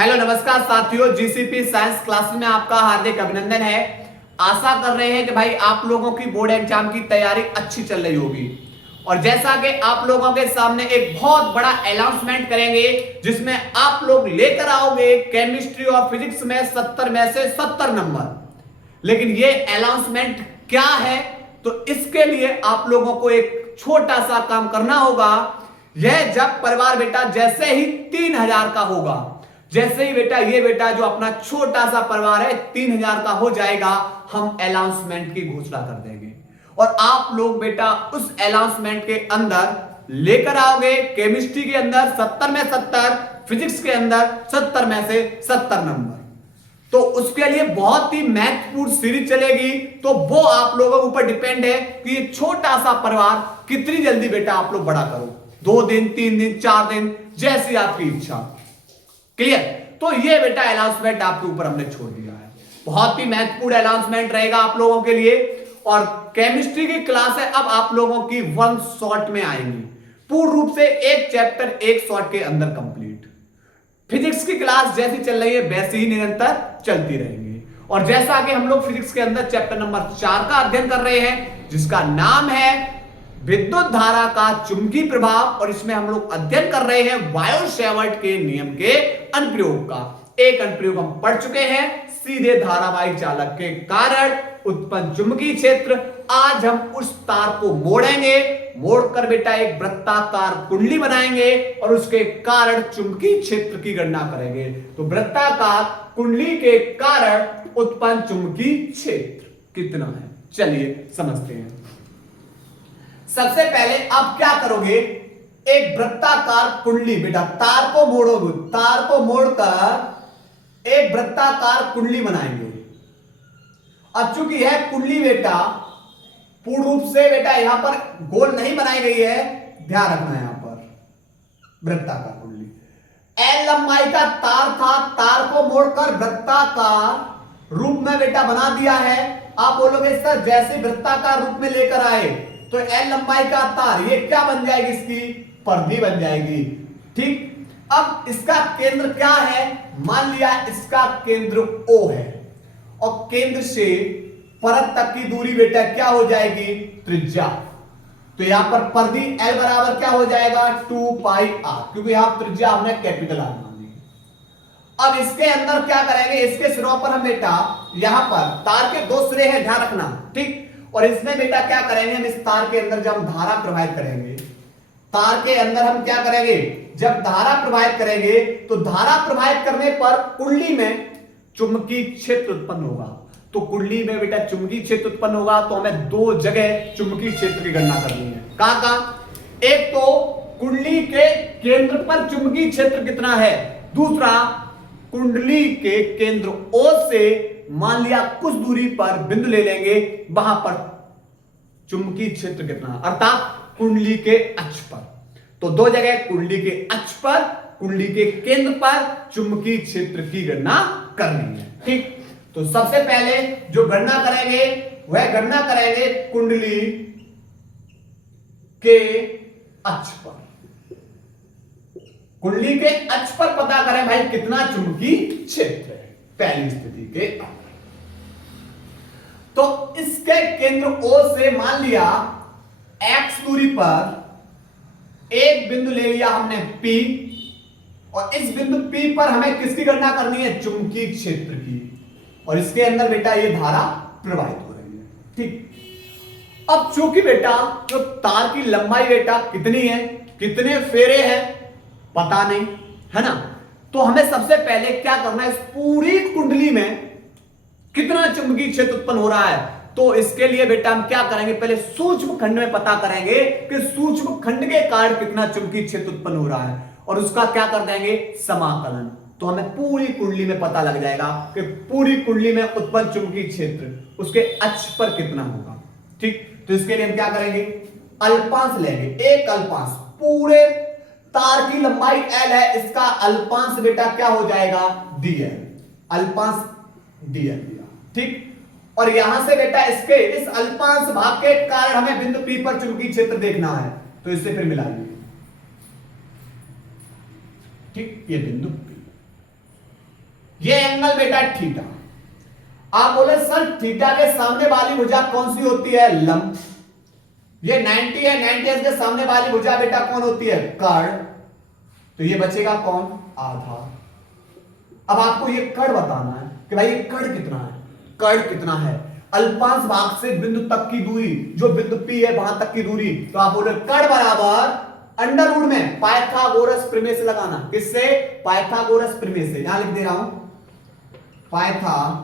Hello नमस्कार साथियों, GCP science class में आपका हार्दिक अभिनंदन है। आशा कर रहे हैं कि भाई आप लोगों की बोर्ड एग्जाम की तैयारी अच्छी चल रही होगी। और जैसा कि आप लोगों के सामने एक बहुत बड़ा अनाउंसमेंट करेंगे जिसमें आप लोग लेकर आओगे केमिस्ट्री और फिजिक्स में 70 में से 70 नंबर। लेकिन ये अनाउंसमेंट क्या है, तो इसके लिए आप लोगों को एक छोटा सा काम करना होगा। यह जब परिवार बेटा जैसे ही 3000 का होगा, जैसे ही ये बेटा जो अपना छोटा सा परिवार है 3000 का हो जाएगा, हम अनाउंसमेंट की घोषणा कर देंगे। और आप लोग बेटा उस अनाउंसमेंट के अंदर लेकर आओगे केमिस्ट्री के अंदर 70 में 70, फिजिक्स के अंदर 70 में से 70 नंबर। तो उसके लिए बहुत ही महत्वपूर्ण सीरीज चलेगी। तो वो आप लोगों के ऊपर डिपेंड है कि ये छोटा सा परिवार कितनी जल्दी बेटा आप लोग बड़ा करो, 2 दिन 3 दिन 4 दिन, जैसी आपकी इच्छा। क्लियर? तो ये बेटा अनाउंसमेंट आपके ऊपर हमने छोड़ दिया है। बहुत ही महत्वपूर्ण अनाउंसमेंट रहेगा आप लोगों के लिए। और केमिस्ट्री की क्लास है अब आप लोगों की 1 शॉट में आएंगी, पूर्ण रूप से एक चैप्टर एक शॉट के अंदर कंप्लीट। फिजिक्स की क्लास जैसी चल रही है वैसी ही निरंतर चलती रहेंगी। और जैसा कि हम लोग फिजिक्स के अंदर चैप्टर नंबर 4 का अध्ययन कर रहे हैं जिसका नाम है विद्युत धारा का चुंबकीय प्रभाव, और इसमें हम लोग अध्ययन कर रहे हैं बायो-सैवर्ट के नियम के अनुप्रयोग का। एक अनुप्रयोग हम पढ़ चुके हैं, सीधे धारावाही चालक के कारण उत्पन्न चुंबकीय क्षेत्र। आज हम उस तार को मोड़ेंगे, मोड़कर बेटा एक वृत्ताकार कुंडली बनाएंगे और उसके कारण चुंबकीय क्षेत्र की गणना करेंगे। तो वृत्ताकार कुंडली के कारण उत्पन्न चुंबकीय क्षेत्र कितना है, चलिए समझते हैं। सबसे पहले आप क्या करोगे, एक वृत्ताकार कुंडली बेटा तार को मोड़ोगे, तार को मोड़कर एक वृत्ताकार कुंडली बनाएंगे। अब चूंकि यह कुंडली बेटा पूर्ण रूप से बेटा यहां पर गोल नहीं बनाई गई है, ध्यान रखना यहां पर वृत्ताकार कुंडली। एल लंबाई का तार था, तार को मोड़कर वृत्ताकार रूप में बेटा बना दिया है। आप बोलोगे सर जैसे वृत्ताकार रूप में लेकर आए तो एल लंबाई का तार ये क्या बन जाएगी, इसकी परिधि बन जाएगी। ठीक, अब इसका केंद्र क्या है, मान लिया इसका केंद्र O है और केंद्र से परत तक की दूरी बेटा क्या हो जाएगी, त्रिज्या। तो यहां पर परिधि L बराबर क्या हो जाएगा, 2 पाई r, क्योंकि यहां त्रिज्या हमने कैपिटल R मान ली। अब इसके अंदर क्या करेंगे, इसके सिरों पर हम बेटा यहां पर तार के 2 सिरे हैं, ध्यान रखना। ठीक, और इसमें बेटा क्या करेंगे, हम इस तार के अंदर जब हम धारा प्रवाहित करेंगे, तार के अंदर हम क्या करेंगे, जब धारा प्रवाहित करेंगे तो धारा प्रवाहित करने पर कुंडली में चुंबकीय क्षेत्र उत्पन्न होगा। तो कुंडली में बेटा चुंबकीय क्षेत्र उत्पन्न होगा, तो हमें 2 जगह चुंबकीय क्षेत्र की गणना करनी है। कहां? एक तो कुंडली के केंद्र पर चुंबकीय क्षेत्र कितना है, दूसरा कुंडली के केंद्र O से मान लिया कुछ दूरी पर बिंदु ले लेंगे, वहां पर चुंबकीय क्षेत्र कितना, अर्थात कुंडली के अक्ष पर। तो 2 जगह कुंडली के अक्ष पर, कुंडली के केंद्र पर चुंबकीय क्षेत्र की गणना करनी है। ठीक, तो सबसे पहले जो गणना करेंगे वह गणना करेंगे कुंडली के अक्ष पर। कुंडली के अक्ष पर पता करें भाई कितना चुंबकीय क्षेत्र है पहली स्थिति के अंदर। तो इसके केंद्र O से मान लिया x दूरी पर एक बिंदु ले लिया हमने P, और इस बिंदु P पर हमें किसकी गणना करनी है, चुंबकीय क्षेत्र की। और इसके अंदर बेटा ये धारा प्रवाहित हो रही है। ठीक, अब चूंकि बेटा जो तार की लंबाई बेटा कितनी है, कितने फेरे हैं पता नहीं है ना, तो हमें सबसे पहले क्या करना है, इस पूरी कुंडली में कितना चुंबकीय क्षेत्र उत्पन्न हो रहा है। तो इसके लिए बेटा हम क्या करेंगे, पहले सूक्ष्म खंड में पता करेंगे कि सूक्ष्म खंड के कारण कितना चुंबकीय क्षेत्र उत्पन्न हो रहा है, और उसका क्या कर देंगे, समाकलन। तो हमें पूरी कुंडली में पता लग जाएगा कि पूरी कुंडली में उत्पन्न चुंबकीय क्षेत्र उसके अक्ष पर कितना होगा। ठीक, तो इसके लिए हम क्या करेंगे, अल्पांश लेंगे, एक अल्पांश, पूरे तार की लंबाई L है, इसका अल्पांश बेटा क्या हो जाएगा, dl, अल्पांश dl। ठीक, और यहां से बेटा इसके इस अल्पांश भाग के कारण हमें बिंदु P पर चुंबकीय क्षेत्र देखना है, तो इससे फिर मिला लीजिए। ठीक, ये बिंदु P। ये एंगल बेटा थीटा। आप बोले सर थीटा के सामने वाली भुजा कौन सी होती है? लंब। ये 90 है, 90 के सामने वाली भुजा बेटा कौन होती है? कर्ण। तो ये बचेगा कौन? आधार। अब आपको ये कर्ण बताना है कि भाई ये कर्ण कितना है। कर्ण कितना है? अल्पांश भाग से बिंदु तक की दूरी, जो बिंदु P है वहां तक की दूरी। तो आप बोले कर्ण बराबर अंडर रूट में पाइथागोरस प्रमेय से लगाना। किससे? पाइथागोरस प्रमेय से। यहां लिख दे रहा हूं पाइथागोरस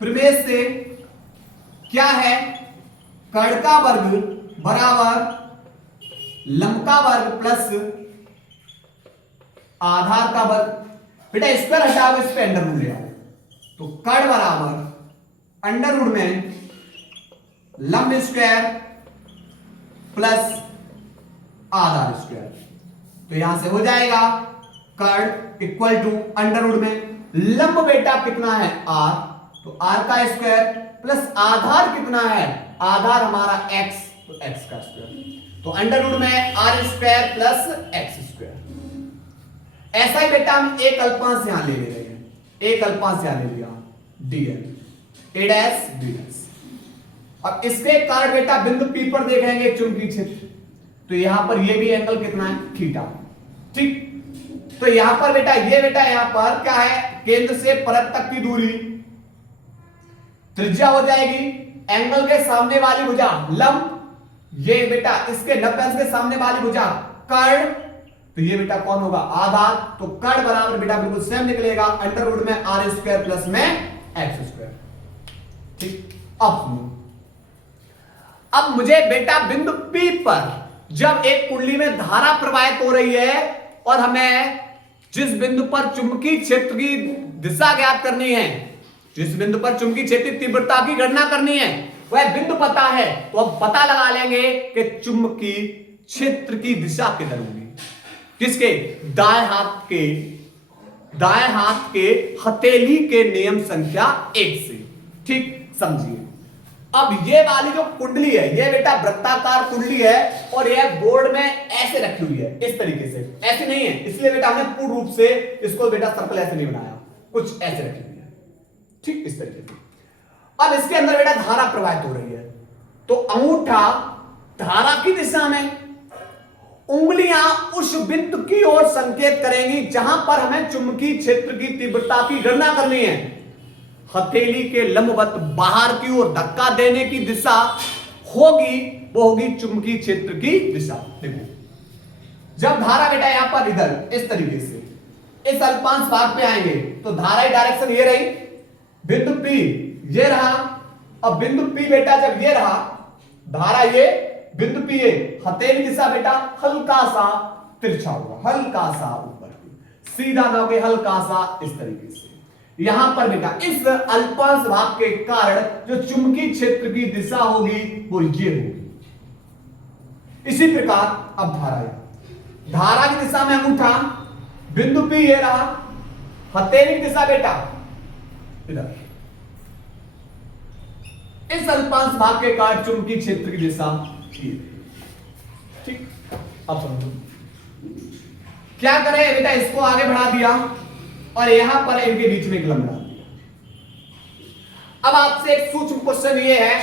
प्रमेय से क्या है? कर्ण का वर्ग बराबर लंब का वर्ग प्लस आधार का वर्ग। बेटा स्क्वायर हटाओ, इस पे अंडर रूट ले आओ। तो कर्ण बराबर अंडर रूट में लंब स्क्वायर प्लस आधार स्क्वायर। तो यहां से हो जाएगा कर्ण इक्वल टू अंडर रूट में लंब बेटा कितना है? r। तो r का स्क्वायर प्लस आधार कितना है? आधार हमारा x, तो x का स्क्वायर। तो अंडर रूट में r square plus x square. ऐसा ही बेटा हम एक अल्पांश यहां ले रहे हैं। एक अल्पांश यहां ले लिया dl, a dash b dash. अब इसके कारण बेटा बिंदु P पर देखेंगे चुंबकीय क्षेत्र। तो यहां पर ये भी एंगल कितना है? थीटा। ठीक। तो यहां पर बेटा ये बेटा यहां पर क्या है? केंद्र से परत तक की दूरी त्रिज्या हो जाएगी। एंगल के सामने वाली भुजा लंब, ये बेटा इसके 90 अंश के सामने वाली भुजा कर्ण। तो ये बेटा कौन होगा? आधार। तो कर्ण बराबर बेटा बिल्कुल सेम निकलेगा अंडर रूट में r स्क्वायर प्लस में x स्क्वायर। ठीक। अब सुनो, अब मुझे बेटा बिंदु P पर जब एक कुंडली में धारा प्रवाहित हो रही है और हमें जिस बिंदु पर चुंबकीय क्षेत्र की दिशा ज्ञात करनी है, जिस बिंदु पर चुंबकीय क्षेत्र की तीव्रता की गणना करनी है, वह बिंदु पता है। तो अब पता लगा लेंगे कि चुंबकीय क्षेत्र की दिशा किधर होगी। किसके? दाएं हाथ के हथेली के नियम संख्या 1 से। ठीक, समझिए। अब ये वाली जो कुंडली है, ये बेटा वृत्ताकार कुंडली है और यह बोर्ड में ऐसे रखी हुई है, इस तरीके से। ऐसे नहीं है, इसलिए बेटा हमने पूर्ण रूप से इसको बेटा सर्कल ऐसे नहीं बनाया, कुछ ऐसे रखी हुई है। ठीक, इस तरीके से। अब इसके अंदर बेटा धारा प्रवाहित हो रही है। तो अंगूठा धारा की दिशा में, उंगलियां उस बिंदु की ओर संकेत करेंगी जहां पर हमें चुंबकीय क्षेत्र की तीव्रता की गणना करनी है। हथेली के लंबवत बाहर की ओर धक्का देने की दिशा होगी, वो होगी चुंबकीय क्षेत्र की दिशा। देखो, जब धारा बेटा यहां पर इधर इस तरीके से इस अल्पांश भाग पे आएंगे तो धारा की डायरेक्शन ये रही, बिंदु P ये रहा। अब बिंदु P बेटा जब ये रहा, धारा ये, बिंदु P ये, हथेली दिशा बेटा हल्का सा तिरछा होगा, हल्का सा ऊपर की, सीधा ना होगा, हल्का सा इस तरीके से। यहां पर बेटा इस अल्पांश भाग के कारण जो चुंबकीय क्षेत्र की दिशा होगी वो ये होगी। इसी प्रकार अब धारा की दिशा में अंगूठा, बिंदु P ये रहा, हथेली की दिशा बेटा इधर, इस अल्पांश भाग के कारण चुंबकीय क्षेत्र की दिशा ये। ठीक, अब समझो क्या करें बेटा, इसको आगे बढ़ा दिया और यहां पर इनके बीच में एक लंब डाल दिया। अब आपसे एक सूक्ष्म क्वेश्चन ये है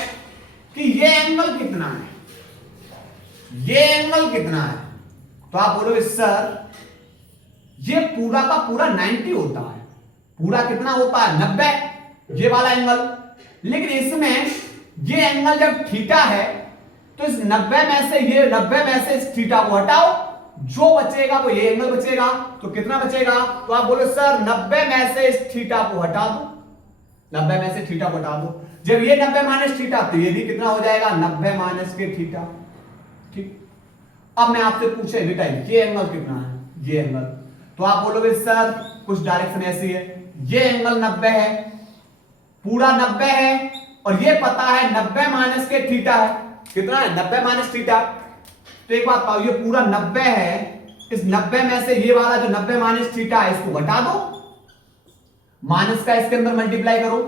कि ये एंगल कितना है, ये एंगल कितना है। तो आप बोलोगे सर ये पूरा का पूरा 90 होता है। पूरा कितना होता है? 90, ये वाला एंगल। लेकिन इसमें ये एंगल जब थीटा है तो इस 90 में से, ये 90 में से इस थीटा को हटाओ, जो बचेगा वो ये एंगल बचेगा। तो कितना बचेगा? तो आप बोलो सर 90 में से इस थीटा को हटा दो, 90 में से थीटा को हटा दो। जब ये 90 माइनस थीटा तो ये भी कितना हो जाएगा? 90 माइनस के थीटा। ठीक, अब मैं आपसे पूछे बेटा ये एंगल कितना है, ये एंगल। तो आप बोलोगे सर कुछ डायरेक्शन ऐसी है, ये एंगल 90 है, पूरा 90 है, और ये पता है 90 माइनस के थीटा है। कितना है? 90 माइनस थीटा। तो एक बात पाओ, ये पूरा 90 है, इस 90 में से ये वाला जो 90 माइनस थीटा है इसको घटा दो, माइनस का इसके अंदर मल्टीप्लाई करो,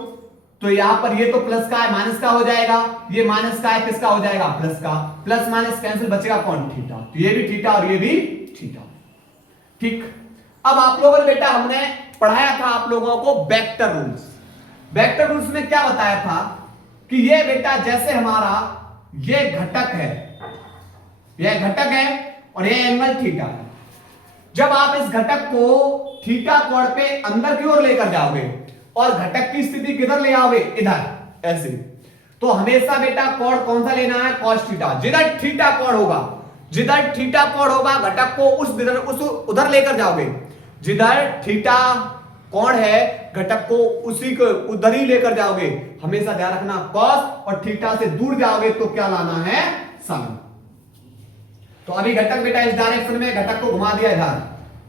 तो यहां पर ये तो प्लस का है, माइनस का हो जाएगा, ये माइनस का है, किसका हो जाएगा? प्लस का। प्लस माइनस कैंसिल, बचेगा कौन? थीटा। तो ये भी थीटा और ये भी थीटा। ठीक। अब आप लोगों ने बेटा हमने पढ़ाया था आप लोगों को वेक्टर रूल्स। वेक्टर रूल्स में क्या बताया था कि ये बेटा जैसे हमारा ये घटक है, यह घटक है और ये एंगल थीटा है। जब आप इस घटक को थीटा कोण पे अंदर की ओर लेकर जाओगे और घटक की स्थिति किधर ले आओगे, इधर, ऐसे, तो हमेशा बेटा कोण कौन सा लेना है, cos थीटा। जिधर थीटा कोण होगा, जिधर थीटा कोण होगा घटक को उस उधर लेकर जाओगे। जिधर थीटा कोण है घटक को उसी को उधर ही लेकर जाओगे। हमेशा ध्यान रखना, cos और थीटा से दूर जाओगे तो क्या लाना है, sin। तो अभी घटक बेटा इस डायरेक्शन में घटक को घुमा दिया इधर,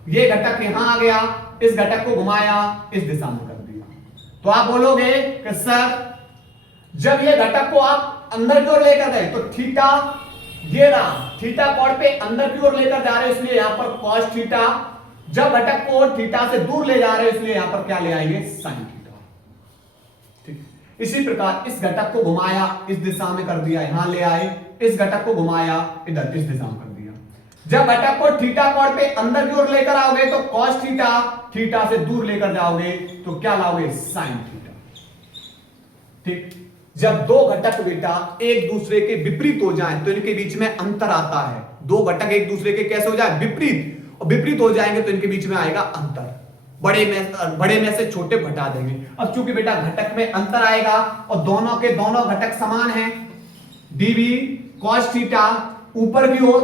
ये घटक यहां आ गया, इस घटक को घुमाया इस दिशा में कर दिया। तो आप बोलोगे कि सर जब ये घटक को आप अंदर की ओर लेकर गए तो थीटा, ये रहा थीटा कोण पे अंदर की ओर लेकर जा रहे हो इसलिए यहां पर cos थीटा। जब घटक को थीटा से दूर ले जा रहे हो इसलिए यहां पर क्या ले आएंगे, sin थीटा। ठीक। इसी प्रकार इस घटक को घुमाया इस दिशा में कर दिया, यहां ले आए, इस घटक को घुमाया इधर इस दिशा में कर दिया। जब घटक को थीटा कोण पे अंदर की ओर लेकर आओगे तो cos थीटा, थीटा से दूर लेकर जाओगे तो क्या लाओगे, sin थीटा। ठीक। जब दो घटक बेटा एक दूसरे के विपरीत हो जाएं तो इनके बीच में अंतर आता है। दो घटक एक दूसरे के कैसे हो जाए, विपरीत, और विपरीत हो जाएंगे तो इनके बीच में आएगा अंतर। बड़े में से छोटे घटा देंगे। अब चूंकि बेटा घटक में अंतर आएगा और दोनों के दोनों घटक समान हैं, dv cos थीटा ऊपर की ओर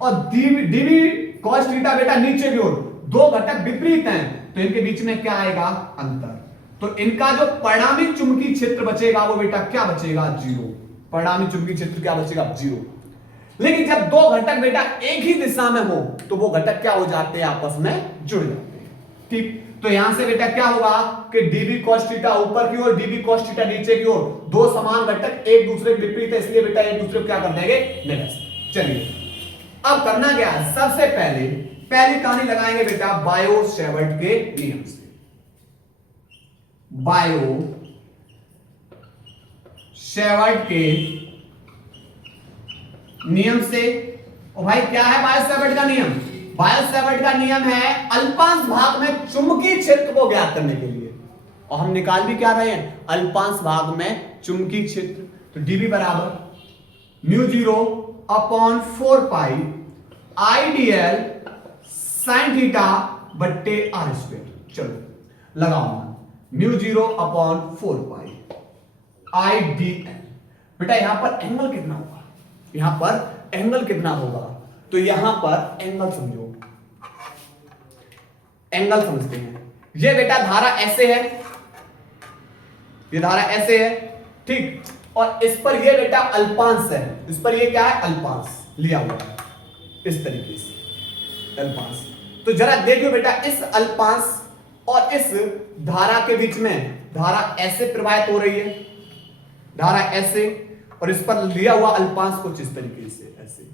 और dv cos थीटा बेटा नीचे की ओर, दो घटक विपरीत हैं तो इनके बीच में क्या आएगा, अंतर। तो इनका जो परिणामी चुंबकीय क्षेत्र बचेगा वो बेटा क्या बचेगा, जीरो। परिणामी चुंबकीय क्षेत्र क्या बचेगा, जीरो। लेकिन जब दो घटक बेटा एक ही दिशा में हो तो वो घटक क्या हो जाते हैं, आपस में जुड़ जाते हैं। ठीक। तो यहां से बेटा क्या होगा कि dv cos थीटा ऊपर की ओर, dv cos थीटा नीचे की ओर, दो समान घटक एक दूसरे के विपरीत है इसलिए बेटा एक दूसरे को क्या कर देंगे, निरस्त। चलिए अब करना क्या है, सबसे पहले पहली कहानी लगाएंगे बेटा बायो सेवर्ट के नियम से। बायो सेवर्ट के नियम से। और भाई क्या है बायो सेवर्ट का नियम, बायो सेवर्ट का नियम है अल्पांश भाग में चुंबकीय क्षेत्र को ज्ञात करने के लिए। और हम निकाल भी क्या रहे हैं, अल्पांश भाग में चुंबकीय क्षेत्र। तो dv बराबर mu 0 upon 4 pi IDL sine theta बट्टे आर स्क्वायर। चलो लगाओ, म्यू 0 अपॉन 4 पाई आईडीएल। बेटा यहां पर एंगल कितना होगा, यहां पर एंगल कितना होगा, तो यहां पर एंगल समझो, एंगल समझते हैं। ये बेटा धारा ऐसे है, ये धारा ऐसे है, ठीक। और इस पर ये बेटा अल्पांश है, इस पर ये क्या है, अल्पांश लिया हुआ है इस तरीके से, अल्पांश। तो जरा देखियो बेटा इस अल्पांश और इस धारा के बीच में धारा ऐसे प्रवाहित हो रही है, धारा ऐसे, और इस पर लिया हुआ अल्पांश कुछ इस तरीके से, ऐसे।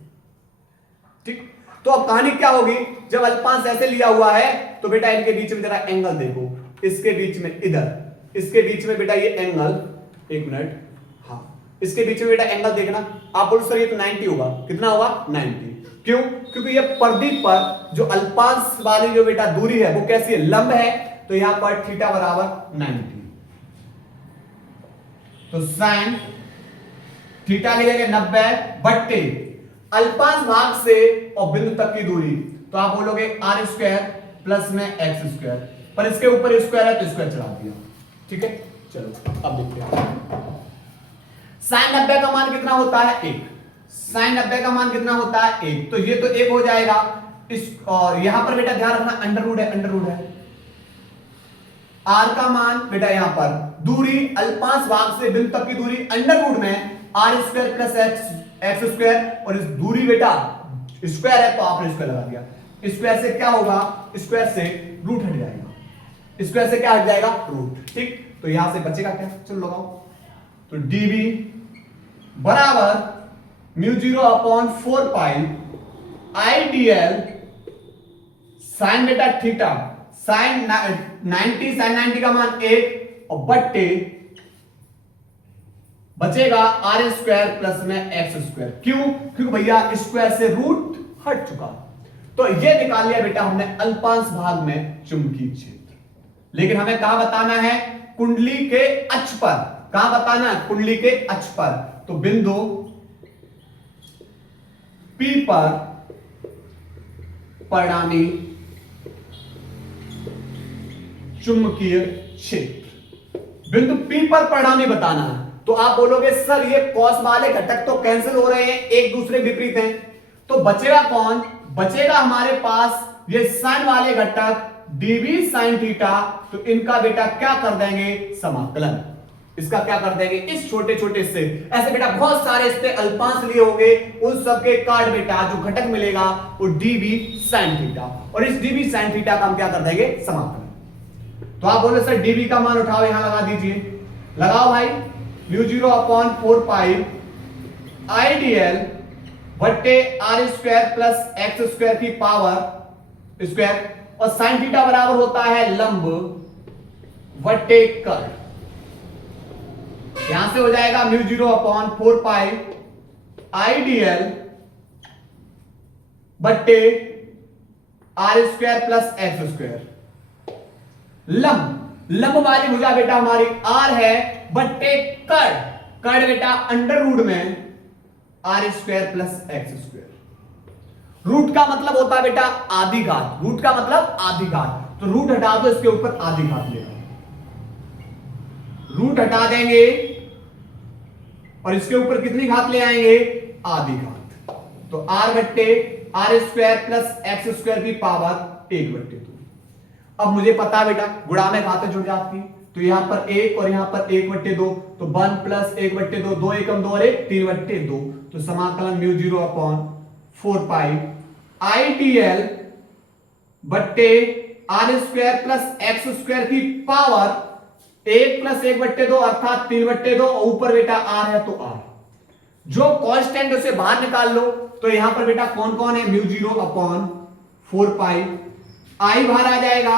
ठीक। तो अब कहानी क्या होगी, जब अल्पांश ऐसे लिया हुआ है तो बेटा इनके बीच में जरा एंगल देखो, इसके बीच में इधर, इसके बीच में बेटा ये एंगल, एक मिनट, हाँ इसके बीच में बेटा एंगल देखना। आप बोलो सर ये तो 90 होगा, कितना होगा, 90। क्यों, क्योंकि ये परिधि पर जो अल्पांश वाली जो बेटा दूरी है वो कैसी है, लंब है। तो यहां पर थीटा बराबर 90, तो साइन थीटा की जगह 90 बट्टे अल्पांश भाग से और बिंदु तक की दूरी। तो आप बोलोगे आर स्क्वायर प्लस में एक्स स्क्वायर, पर इसके ऊपर स्क्वायर है तो स्क्वायर चढ़ा दिया। ठीक है, चलो अब देखते हैं साइन 90 का मान कितना होता है, 1। साइन 90 का मान कितना होता है, 1। तो ये तो 1 हो जाएगा इस, और यहां पर बेटा ध्यान रखना अंडर रूट है, अंडर रूट है। आर का मान बेटा यहां पर दूरी अल्पांश भाग से बिंदु तक की दूरी अंडर रूट में R square plus X square, और इस दूरी बेटा स्क्वायर है तो आपने स्क्वायर लगा दिया। स्क्वायर से क्या होगा, स्क्वायर से रूट हट जाएगा, स्क्वायर से क्या हट जाएगा, रूट। ठीक। तो यहां से बचेगा क्या, चलो लगाओ। तो dv बराबर mu 0 upon 4 pi IDL sign बेटा थीटा, साइन 90, साइन 90 का मान 1 और बट्टे बचेगा आर स्क्वायर प्लस में एक्स स्क्वायर। क्यों, क्योंकि भैया स्क्वायर से रूट हट चुका। तो ये निकाल लिया बेटा हमने अल्पांश भाग में चुंबकीय क्षेत्र। लेकिन हमें कहां बताना है? कुंडली के अक्ष पर। कहां बताना है? कुंडली के अक्ष पर। तो बिंदु P पर परिणामी चुंबकीय क्षेत्र। बिंदु P पर परिणामी बताना है। तो आप बोलोगे सर ये कॉस वाले घटक तो कैंसिल हो रहे हैं, एक दूसरे विपरीत हैं, तो बचेगा कौन? बचेगा हमारे पास ये साइन वाले घटक dv sin थीटा। तो इनका बेटा क्या कर देंगे? समाकलन। इसका क्या कर देंगे? इस छोटे छोटे से ऐसे बेटा बहुत सारे इससे अल्पांश लिए होंगे, उन सबके काट बेटा जो घटक मिलेगा वो dv sin थीटा, और इस dv sin थीटा का हम क्या कर देंगे? समाकलन। तो आप बोले सर dv का मान उठाओ, यहां लगा दीजिए। लगाओ भाई, म्यू 0 अपॉन 4 पाई आईडीएल बट्टे R square plus X square की पावर स्क्वायर, और साइन थीटा बराबर होता है लंब बट्टे कर्ण। यहां से हो जाएगा म्यू 0 अपॉन 4 पाई आईडीएल बट्टे R square plus X square. लंब वाली भुजा बेटा हमारी आर है, बट्टे कर्ण। कर्ण बेटा अंडर रूट में R square plus X square. Root का मतलब होता है बेटा आधी घात। रूट का मतलब आधी घात, तो रूट हटा दो, इसके ऊपर आधी घात ले आओ। रूट हटा देंगे और इसके ऊपर कितनी घात ले आएंगे? आधी घात। तो आर बट्टे R square plus X square की पावर 1/2। अब मुझे पता है बेटा गुणा में घातें जुड़ जाती है, तो यहां पर 1 और यहां पर 1/2, तो 1 प्लस 1/2, 2 एकम 2 और 1 3/2। तो समाकलन म्यू 0 अपॉन 4 पाई आईटीएल बट्टे R square plus X square की पावर 1 प्लस 1/2 अर्थात 3/2, और ऊपर बेटा आर है तो आर। जो कांस्टेंट उसे बाहर निकाल लो। तो यहां पर बेटा कौन कौन है? म्यू 0 अपॉन 4 पाई आई बाहर आ जाएगा,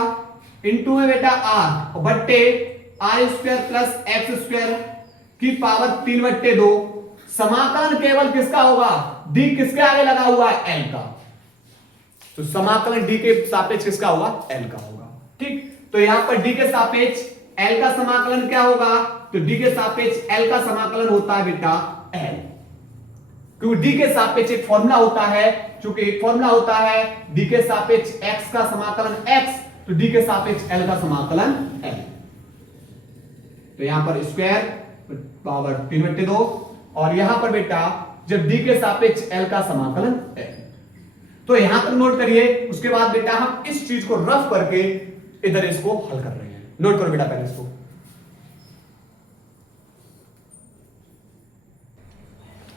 इंटू में बेटा आर, और बट्टे R square plus X square की पावर 3/2। समाकलन केवल किसका होगा? डी किसके आगे लगा हुआ है? एल का। तो समाकलन डी के सापेक्ष किसका होगा? एल का होगा। ठीक, तो यहां पर डी के सापेक्ष एल का समाकलन क्या होगा? तो डी के सापेक्ष एल का समाकलन होता है बेटा एल, क्योंकि डी के सापेक्ष एक फॉर्मूला होता है, चूंकि एक फॉर्मूला होता है डी के सापेक्ष एक्स का समाकलन एक्स, तो डी के सापेक्ष एल का समाकलन एल। तो यहां पर स्क्वायर पावर 3/2, और यहां पर बेटा जब डी के सापेक्ष एल का समाकलन एल। तो यहां तक नोट करिए, उसके बाद बेटा हम इस चीज को रफ करके इधर इसको हल कर रहे हैं। नोट करो बेटा पहले इसको।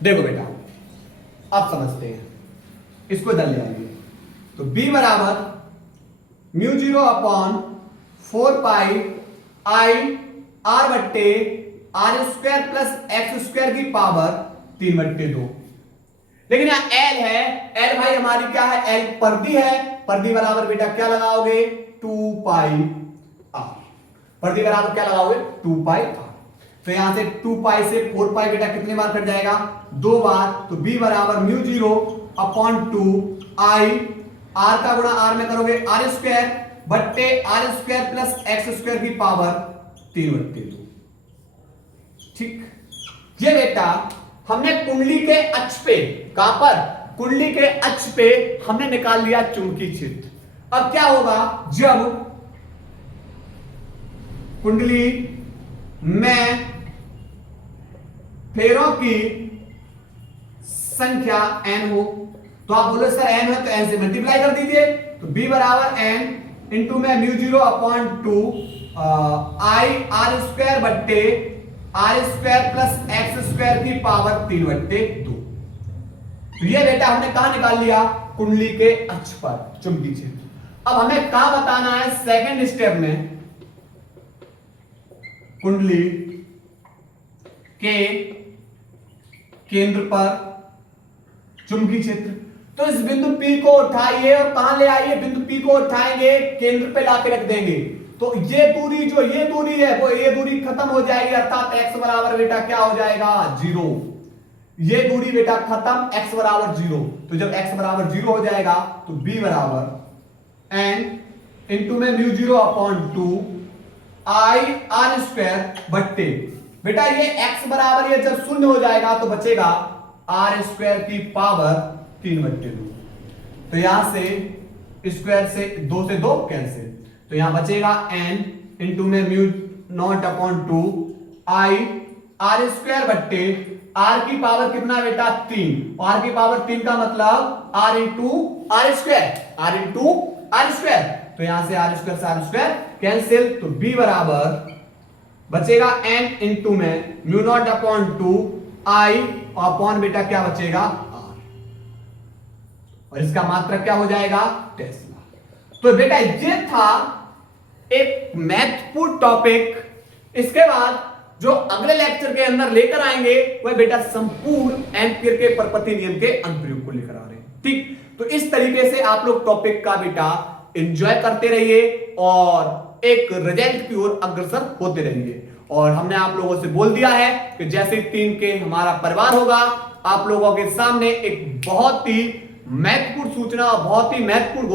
देखो बेटा आप समझते हैं, इसको इधर ले आइए। तो b बराबर mu 0 upon 4 pi I R बट्टे R square plus X square की पावर 3/2। लेकिन यहां एल है, एल भाई हमारी क्या है? एल पर्दी है। पर्दी बराबर बेटा क्या लगाओगे? 2 पाई आर। पर्दी बराबर क्या लगाओगे? 2 पाई आर। तो यहां से 2 पाई से 4 पाई बेटा कितने बार कट जाएगा? 2 बार। तो b बराबर म्यू 0 अपॉन 2 आई आर का गुणा आर में करोगे आर स्क्वायर बट्टे R square plus X square की पावर 3/2। ठीक, ये बेटा हमने कुंडली के अक्ष पे, कहां पर? कुंडली के अक्ष पे हमने निकाल लिया चुंबकीय क्षेत्र। अब क्या होगा? जब कुंडली में फेरों की संख्या n हो, तो आप बोले सर n है तो n से मल्टीप्लाई कर दीजिए। तो b बराबर n इंटू में mu 0 upon 2 I R square बट्टे R square plus X square की पावर 3/2। तो ये बेटा हमने कहां निकाल लिया? कुंडली के अक्ष पर चुंबकीय क्षेत्र। अब हमें कहां बताना है? सेकंड स्टेप में कुंडली के केंद्र पर चुंबकीय क्षेत्र। तो इस बिंदु P को उठाइए और कहां ले आइए? बिंदु P को उठाएंगे, केंद्र पे लाके रख देंगे। तो ये दूरी, जो ये दूरी है वो ये दूरी खत्म हो जाएगी, अर्थात x बराबर बेटा क्या हो जाएगा? 0। ये दूरी बेटा खत्म, x बराबर 0। तो जब x बराबर 0 हो जाएगा तो b बराबर n इंटू में mu 0 upon 2 I R square बट्टे, बेटा ये x बराबर ये जब शून्य हो जाएगा तो बचेगा आर स्क्वायर की पावर 3/2। तो यहां से स्क्वायर से 2 से 2 कैंसिल, तो यहां बचेगा n इंटू में mu naught upon 2 I R square बट्टे आर की पावर कितना बेटा 3, आर की पावर 3 का मतलब R into R square, R into R square. तो यहां से आर स्क्वायर से आर स्क्वायर कैंसिल, तो b बराबर बचेगा n इंटू में mu naught upon 2 I upon बेटा क्या बचेगा r, और इसका मात्रक क्या हो जाएगा टेस्ला। तो बेटा ये था एक महत्वपूर्ण टॉपिक। इसके बाद जो अगले लेक्चर के अंदर लेकर आएंगे वह बेटा संपूर्ण एम्पीयर के परपति नियम के अनुप्रयोग को लेकर आ रहे हैं। ठीक, तो इस तरीके से आप लोग टॉपिक का बेटा एंजॉय करते रहिए और एक रिजल्ट की ओर अग्रसर होते रहिए। और हमने आप लोगों से बोल दिया है कि जैसे 3 के हमारा परिवार होगा, आप लोगों के सामने एक बहुत ही महत्वपूर्ण सूचना और बहुत ही महत्वपूर्ण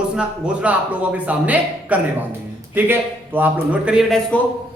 घोषणा आप लोगों के सामने करने वाले हैं। ठीक है, तो आप लोग नोट करिए बेटा इसको।